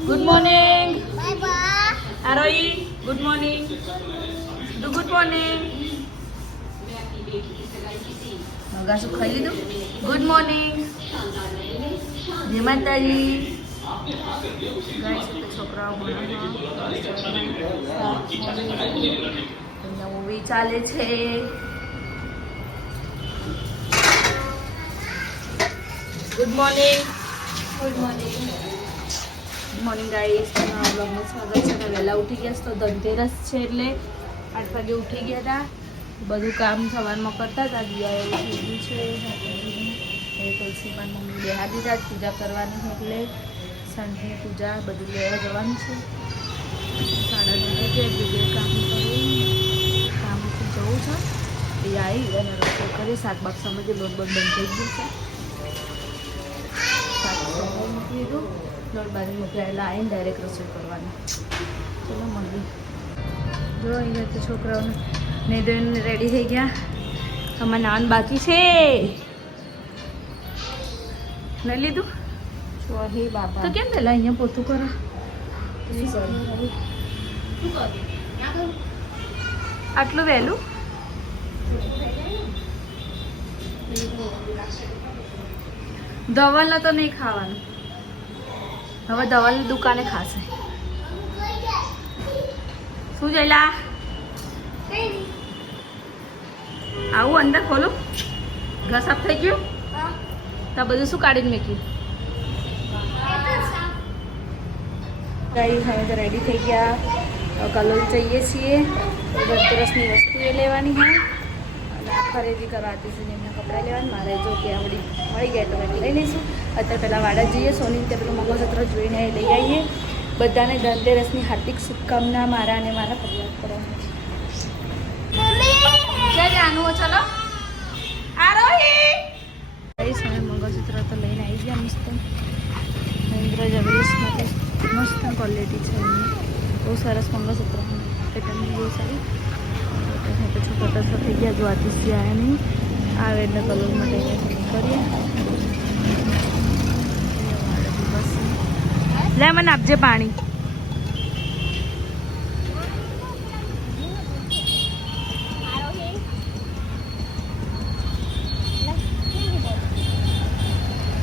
Good morning આરોઈ good morning good morning મગાસું ખાઈ લીધું ગુડ મોર્નિંગ જય માતાજી છોકરાઓ મૂવી ચાલે છે good morning good morning morning guys તમારા બ્લોગમાં સ્વાગત છે. અમે વહેલા ઉઠી ગયા છે, તો ધનતેરસ છે એટલે આઠ વાગે ઉઠી ગયા હતા બધું કામ સવારમાં કરતા હતા દિવાળી એવું થઈ ગયું છે એ તુલસીમાં મમ્મી બેહા દીધા પૂજા કરવાની છે એટલે સાંજની પૂજા બધું લેવા જવાનું છે. સાડા નવ વાગે બીજે કામ કરી કામથી જવું છે. એ આવી અને રસોઈ કરી શાકબાક સમજે લોન બંધ થઈ ગયું છે. મૂકી દીધું લોટ મૂકી એટલે આવીને ડાયરેક્ટ રસોઈ કરવાની. ચલો મમ્મી જો અહીંયા તો છોકરાઓને. નહીં ધોઈને રેડી થઈ ગયા. અમારે નાન બાકી છે. લઈ લીધું બાબા તો કેમ પેલા અહીંયા પોતું કરો? આટલું વહેલું? ધવલને તો નહીં ખાવાનું. હવે ધવલની દુકાને ખાશે. શું જઈલા આવું અંદર ખોલું. ઘર થઈ ગયું? તો બધું શું કાઢીને મેક્યું ગાઈ હવે તો રેડી થઈ ગયા. કલર જઈએ છીએ. ધનતેરસની વસ્તુ એ લેવાની છે. અને કરવા ખરીદી કરવાતી છે એમના કપડાં લેવાના મારે જો કે આવડી મળી ગયા તો લઈ લઈશું. અત્યારે પહેલાં વાડા જઈએ સોની તે પેલું મંગળસૂત્ર જોઈને લઈ આવીએ. બધાને ધનતેરસની હાર્દિક શુભકામના મારા અને મારા પરિવાર આરોહી! મંગળસૂત્ર તો લઈને આવી ગયા મસ્ત. મહેન્દ્ર જગદીશમાંથી મસ્ત ક્વોલિટી છે બહુ સરસ મંગળસૂત્ર. પેટર્ન બહુ સારી. પછી ફોટો થઈ ગયા જો આથી આવ્યા નહીં આવે એટલે કલર માટે કરીએ લે મને આપજે પાણી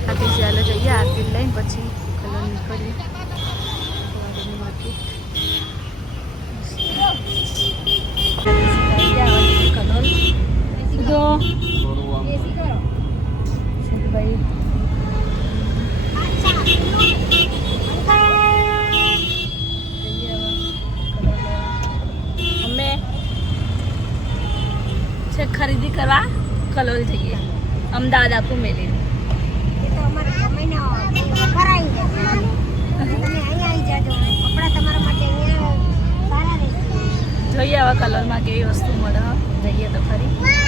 આતિશી હાલે જઈએ આરતી લઈને પછી કલર નીકળીએ માર્કેટ કલર ભાઈ અમે છે ખરીદી કરવા કલોલ જઈએ. અમદાવાદ આખું મેલી જોઈએ આવા કલરમાં કેવી વસ્તુ મળે જઈએ તો ખરી.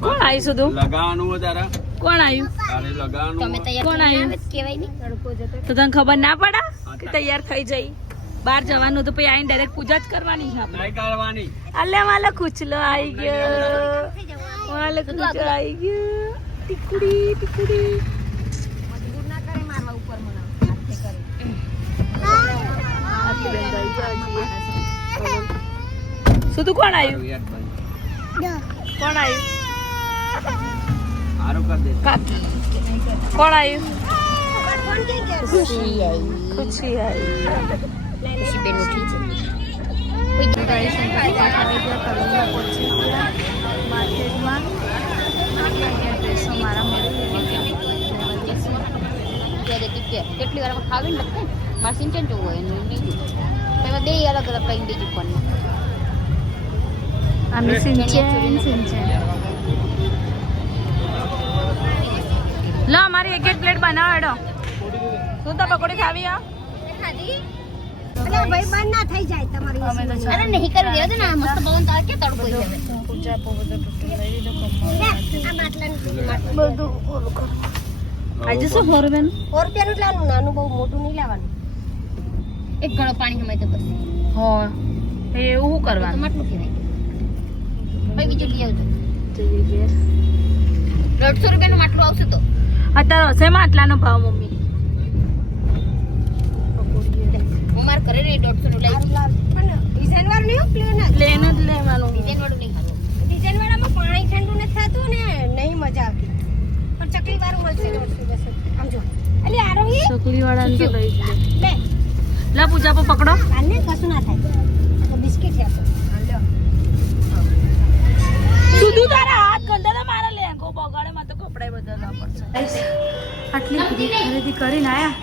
કોણ આવ્યું સુધું લગાવવાનું હોય કોણ આવ્યું તારે લગાવવાનું કોણ આવ્યું કહેવાય નહીં. તડકો જતો તો તને ખબર ના પડે? કે તૈયાર થઈ જઈ. બહાર જવાનું તો પછી આવીને ડાયરેક્ટ પૂજા જ કરવાની છે આપણે. નહીં કાઢવાની અલે માલો કુચલો આવી ગયો. માલો કુચલો આવી. ગયો. ટીકડી ટીકુડી. સુધુ કોણ આવ્યું કોણ આવ્યું કોણ આવ્યું ખુશી આવી ખુશી આવી ખુશી બેન ઉઠી છે માર્કેટમાં ડ્રેસો મારા. કેટલી વાર ખાવી ને લખે મારે સિંચન જોવું હોય એનું બીજું એમાં બે અલગ અલગ કઈ બીજું પણ અમે સિંચન સિંચન લો, મારી એક એક પ્લેટ બનાવો શું તો પકોડી ખાવી આ? ખાધી ભાઈ બંધ ના થઈ જાય તમારી અરે નહીં કરી દેવા ને મસ્ત પવન તાર કે તડકો છે પૂજાપો બધો ટોટલ લઈ લીધો કમવા આ માટલાનું બધું ઓલું કરો. આજે શું ફોર બેન? સો રૂપિયાનું જ નાનું બહુ મોટું નહીં લેવાનું એક ગળો પાણી હમાય તો બસ હા એવું શું કરવાનું? માટલું કહેવાય. ભાઈ બીજું લઈ આવજો. દોઢસો રૂપિયાનું માટલું આવશે તો. અત્યારે હશે માટલાનો ભાવ મમ્મી? અમાર ઘરે રહી દોઢસો નું લઈ પણ ડિઝાઇન વાળું નહીં પ્લેન પ્લેન જ લેવાનું. ડિઝાઇન વાળું નહીં ખાવું. ડિઝાઇન વાળામાં પાણી ઠંડુ નથી થતું ને નહીં મજા આવતી. પણ ચકલી વાળું મળશે દોઢસો બસો આમ જો. અલી આ રહી ચકલી વાળા તો લઈ લે. લે. પૂજા પર પકડો. આને કશું ના થાય. તો બિસ્કિટ છે તો. તારા હાથ ગંદા મારા લેંગો બગાડે માં તો કપડાય બદલવા પડશે. આટલી બધી ખરીદી કરીને આયા.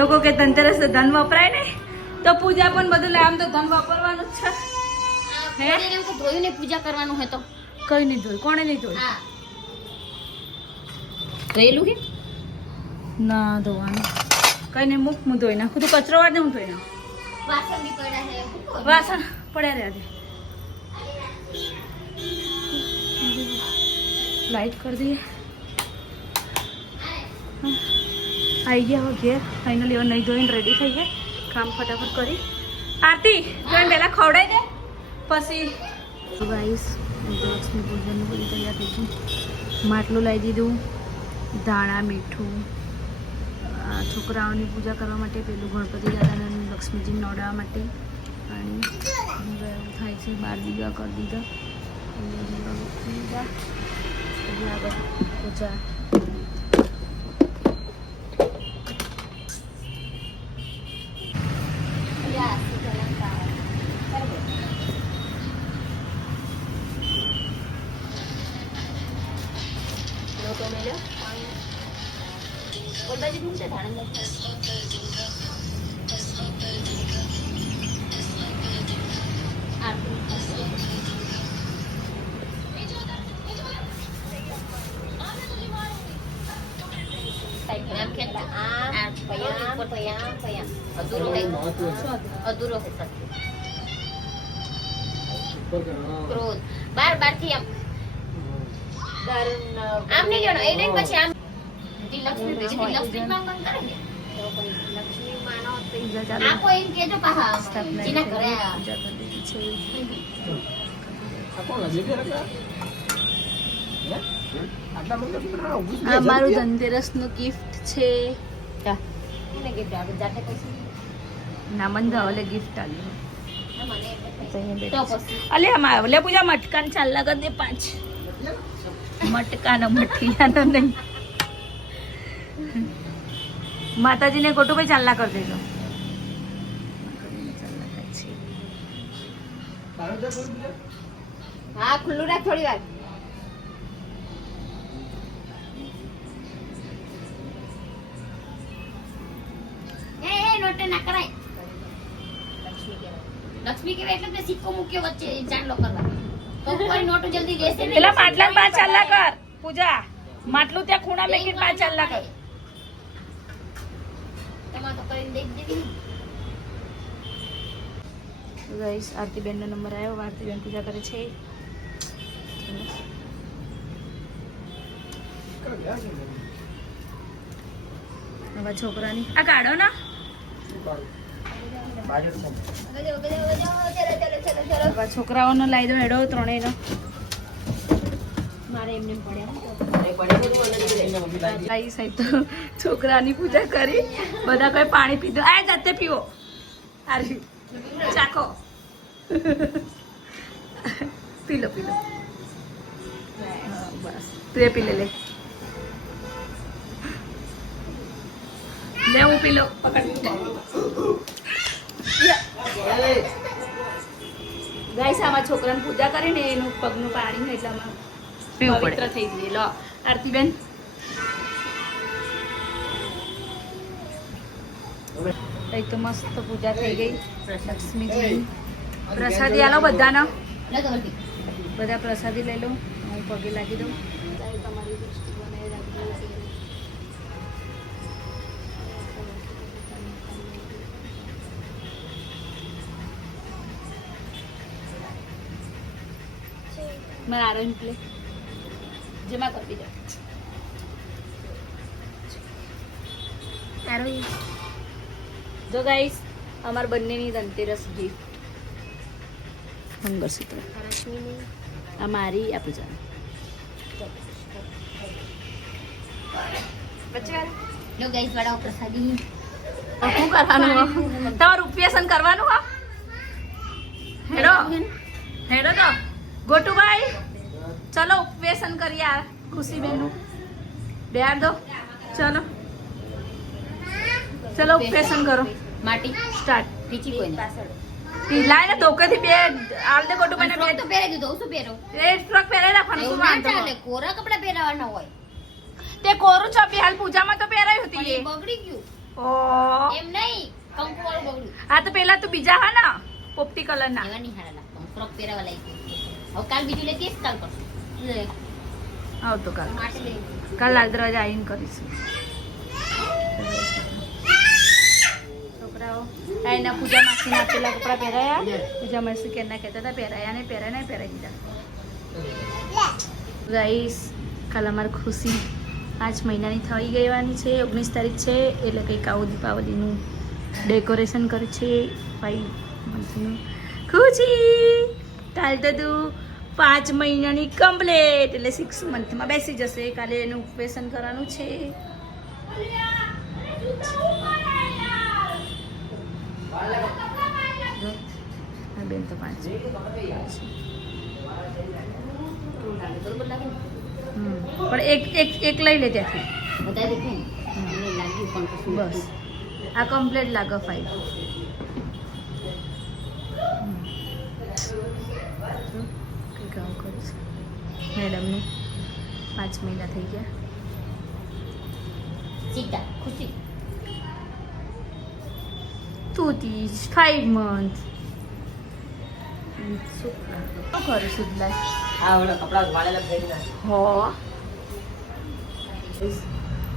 લોકો કે ધનતેરસ ધન વપરાય ને. તો પૂજા પણ બદલે આમ તો ધન વાપરવાનું જ છે. હે? એને તો ધોયું ધોઈને પૂજા કરવાનું હે તો. કઈ નહીં ધોય કોણે નહીં ધોય હા. રહેલું કે? ના ધોવાનું. કઈ નહીં મૂક હું ધોઈ નાખું. તું કચરો વાળ દે હું ધોઈ નાખું. વાસણ બી પડ્યા છે વાસણ પડ્યા રહ્યા છે. લાઈટ કરી દઈએ. આવી ગયા હવે ઘેર. ફાઇનલી હવે નહીં ધોઈને રેડી થઈ ગયા. કામ ફટાફટ કરી. આરતી, જોઈને પહેલાં ખવડાવી દે, પછી ગાઈસ લક્ષ્મી પૂજનનું બધું તૈયાર થઈ ગયું માટલું લાવી દીધું, ધાણા, મીઠું છોકરાઓની પૂજા કરવા માટે, પેલું ગણપતિ દાદાને લક્ષ્મીજીને લક્ષ્મીજી નોડાવવા માટે. અને એવું થાય છે, બાર દીવા કરી દીધા. દીધા પૂજા. મૂકશે ધાણા એમ કહેતા, આમ, પયામ, પયામ, પયામ. અધૂરો હોય. અધૂરો છે સત્ય. ક્રોધ બાર બારથી આમ આમ નહીં જણો એ નહીં પછી આમ જી લક્ષ્મી લક્ષ્મી માં કરે ને. લક્ષ્મી માનો તો પૂજા ચાલુ. આખો એમ કેજો પાહા જેના ઘરે આ પૂજા કરી દીધી છે આ મારું ધનતેરસનું ગિફ્ટ છે. ના મને ગિફ્ટ ના, પછી? અલે આમાં પૂજા મટકાન ચાલલા કર દે પાંચ. મટકાનો મઠિયાનો નહીં. માતાજીને ગોટુભાઈ ચાલના કરી દેજો. હા ખુલ્લું રાખ થોડી વાર. લક્ષ્મી કહેવાય. એટલે તે સિક્કો મૂક્યો વચ્ચે ચાંદલો કરવા. તો કોઈ નોટ જલ્દી લેશે નહીં. પેલા માટલા પાંચ ચાલલા કર પૂજા. માટલું ત્યાં ખૂણા મેકીને પાંચ ચાલલા કર તમારે તો કરીને દઈ જ દેવી ને. આરતીબેનનો આરતીબેન નંબર આવ્યો. આરતીબેન પૂજા કરે છે. નવા છોકરાની. આ કાઢો ના. છોકરાઓનો લાવી દો હેડો ત્રણેયનો. મારે એમને એમ પડ્યા તો છોકરાની પૂજા કરી. બધા કોઈ પાણી પીધું. આ જાતે પીવો. આરી ચાખો. પી લો પી લો બસ. તું એ પી લે લે. લે હું પી લો. પકડ. ગાઈસ આમાં છોકરાની પૂજા કરીને એનું પગનું પાણી એટલે આમાં. પવિત્ર થઈ જઈએ. લો આરતીબેન. કઈ તો મસ્ત પૂજા થઈ ગઈ. લક્ષ્મીજી. પ્રસાદી આલો બધાનો. બધા પ્રસાદી લઈ લઉં. હું પગે લાગી દઉં. રાખજો. આરોહી પ્લે જેમાં કરી દો. આરોહી જો ગાઈસ અમાર બંનેની ધનતેરસ ગિફ્ટ મંગળસૂત્ર આ મારી આ પૂજા લો ગાઈસ વાળા પ્રસાદી. શું કરવાનું તમારું ઉપવ્યસન કરવાનું હા હેડો. હેડો તો. ગોટુભાઈ ચલો ઉપવ્યસન કરીએ આ ખુશીબેનનું. બેહાર દો. ચલો. ચલો ઉપવ્યસન કરો. માટી. સ્ટાર્ટ બીજી કોઈ નહીં. લાઈને ધોકેથી બે આલ દે મને બે. તો બે દીધો. શું પહેરો? એ ફ્રોક પહેરે રાખવાનું શું વાંધો? ચાલે. કોરા કપડા પહેરાવાના હોય. તે કોરું છપી હાલ પૂજામાં તો પહેરાયું હતી એ બગડી ગયું. ઓ. એમ નહીં. કંકુ વાળું બગડ્યું. આ તો પેલા તો બીજા હા ના પોપટી કલરના. એવા નહીં હારા લાગતો. ફ્રોક પહેરાવા લાગી હવે કાલ બીજું લેતી કાલ કરશું આવતો કાલ. કાલ લાલ દરવાજા આવીને કરીશું. છોકરાઓ આ એના પૂજા માસી નાખેલા કપડા પહેરાયા. પૂજા માસી કેના કહેતા હતા, પહેરાયા ને પહેરાય ને પહેરાઈ દીધા. ગાઈસ કાલ અમારે ખુશી પાંચ મહિનાની થઈ ગઈવાની છે, ઓગણીસ તારીખ છે, એટલે કંઈક આવું દીપાવલીનું ડેકોરેશન કરે છે ફાઈવ મંથનું ખુશી! કાલ તો તું પાંચ મહિનાની કમ્પ્લેટ એટલે સિક્સ મંથમાં બેસી જશે, કાલે એનું ઉપવેશન કરવાનું છે. આ બેન તો પાંચ. પણ એક એક એક લઈ લે ત્યાંથી. બસ. આ કમ્પ્લેટ લાગે ફાઈલ કઈ કામ કરીશ. મેડમનું પાંચ મહિના થઈ ગયા. સીતા, ખુશી. તુતી ફાઈવ મંથ શું કરું સુધલાય આ ઓલા કપડા વાળેલા નાખ. હો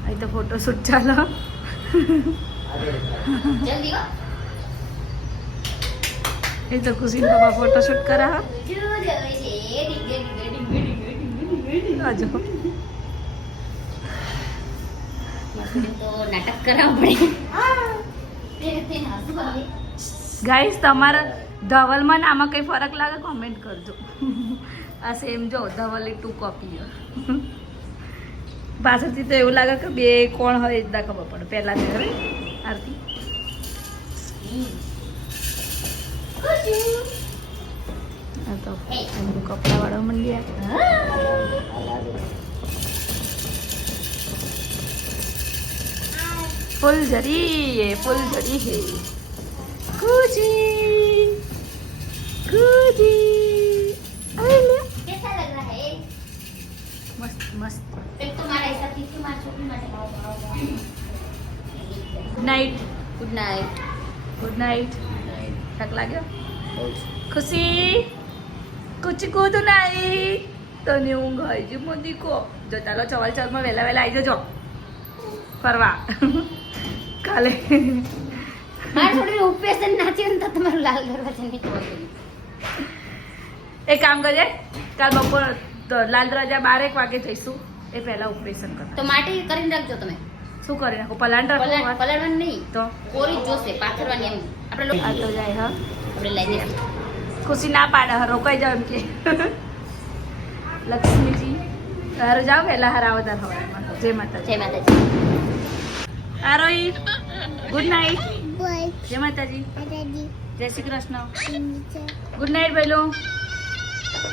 અહીં તો ફોટોશૂટ ચાલો જલ્દી એ તો કુસીન બાબા ફોટો શૂટ કરા તો નાટક કરાવવું પડે ગાઈસ તમારા ધવલમાં ને આમાં કંઈ ફરક લાગે કોમેન્ટ કરજો. આ સેમ જો ધવલ ટુ કોપી પાછળથી તો એવું લાગે કે બે કોણ હોય એટલા ખબર પડે. પહેલાં તો હવે આરતી. આ તો એમનું કપડા વાળો મંડ્યા ફૂલ જરી એ ફૂલ જરી હે. Fuji Fuji. અરે લે. કેસા લગ રહા હે? મસ્ત મસ્ત. એક તો મારા હિસાબથી મારા છોકરી માટે good night good night good night થાક લાગ્યો? ખુશી? કુચી કૂદ નાઈ. તને ઊંઘ હજી મોદી કો. જો ચાલો ચવાલ ચાલમાં વહેલા વહેલા આવી જજો. ફરવા. કાલે. મારે થોડી ઉપવેશન ના ને તો તમારું લાલ દરવાજા નહીં એક કામ કરીએ કાલ બપોર તો લાલ દરવાજા બારેક વાગે જઈશું. એ પહેલા ઓપરેશન કરો. તો માટે કરીને રાખજો તમે. શું કરી નાખો? પલાળ- રાખો પલાળવાની નહીં. તો? કોરી જોશે પાથરવાની એમ. આપણે લોકો આ જાય હા. આપણે લઈ દઈશું ખુશી ના પાડે હા રોકાઈ જાવ એમ કે. લક્ષ્મીજી હારો જાઓ વહેલા હારા વધારે જય માતાજી. જય માતાજી. આરોહી ગુડ નાઇટ જય માતાજી. જય શ્રી કૃષ્ણ. ગુડ નાઇટ ભાઈલો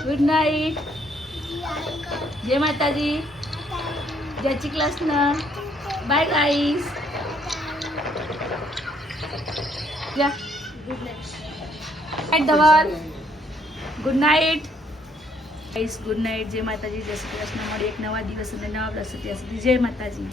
ગુડ નાઇટ જય માતાજી. જય Shri Krishna. Bye guys good night Dhaval. Good night guys good night જય માતાજી. જય શ્રી કૃષ્ણ. મળી એક નવા દિવસ અને નવા વર્ષ ત્યાં સુધી. જય માતાજી.